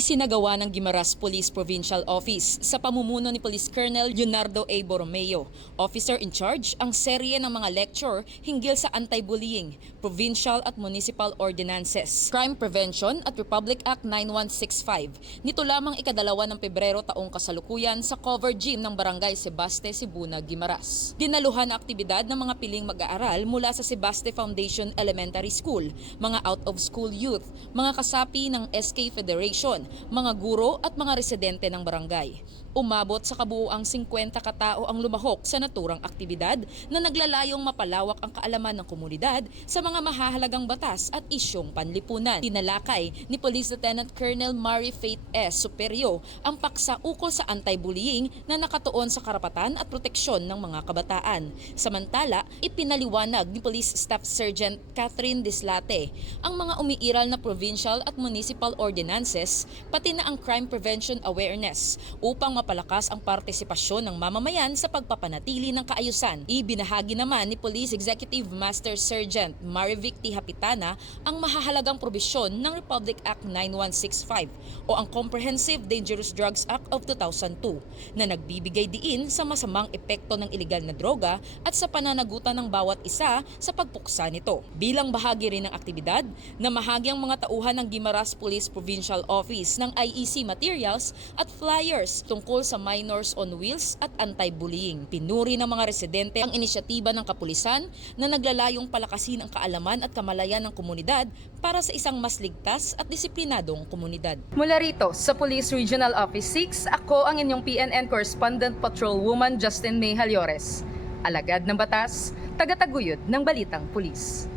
Isinagawa ng Guimaras Police Provincial Office sa pamumuno ni Police Colonel Leonardo A. Borromeo, officer in charge, ang serye ng mga lecture hinggil sa anti-bullying, provincial at municipal ordinances, crime prevention at Republic Act 9165. Nito lamang ikadalawa ng Pebrero taong kasalukuyan sa cover gym ng Barangay Sebaste, Sibuna, Guimaras. Dinaluhan na aktibidad ng mga piling mag-aaral mula sa Sebaste Foundation Elementary School, mga out-of-school youth, mga kasapi ng SK Federation, mga guro at mga residente ng barangay. Umabot sa kabuuang 50 katao ang lumahok sa naturang aktibidad na naglalayong mapalawak ang kaalaman ng komunidad sa mga mahahalagang batas at isyong panlipunan. Tinalakay ni Police Lieutenant Colonel Mary Faith S. Superio ang paksa ukol sa anti-bullying na nakatuon sa karapatan at proteksyon ng mga kabataan. Samantala, ipinaliwanag ni Police Staff Sergeant Catherine Dislate ang mga umiiral na provincial at municipal ordinances pati na ang crime prevention awareness upang mapalakas ang partisipasyon ng mamamayan sa pagpapanatili ng kaayusan. Ibinahagi naman ni Police Executive Master Sergeant Marivic T. Hapitana ang mahahalagang probisyon ng Republic Act 9165 o ang Comprehensive Dangerous Drugs Act of 2002 na nagbibigay diin sa masamang epekto ng ilegal na droga at sa pananagutan ng bawat isa sa pagpuksa nito. Bilang bahagi rin ng aktibidad, namahagi ang mga tauhan ng Guimaras Police Provincial Office ng IEC materials at flyers tungkol sa minors on wheels at anti-bullying. Pinuri ng mga residente ang inisyatiba ng kapulisan na naglalayong palakasin ang kaalaman at kamalayan ng komunidad para sa isang mas ligtas at disiplinadong komunidad. Mula rito sa Police Regional Office 6, ako ang inyong PNN Correspondent Patrolwoman Justin May Halyores. Alagad ng batas, tagataguyod ng balitang pulis.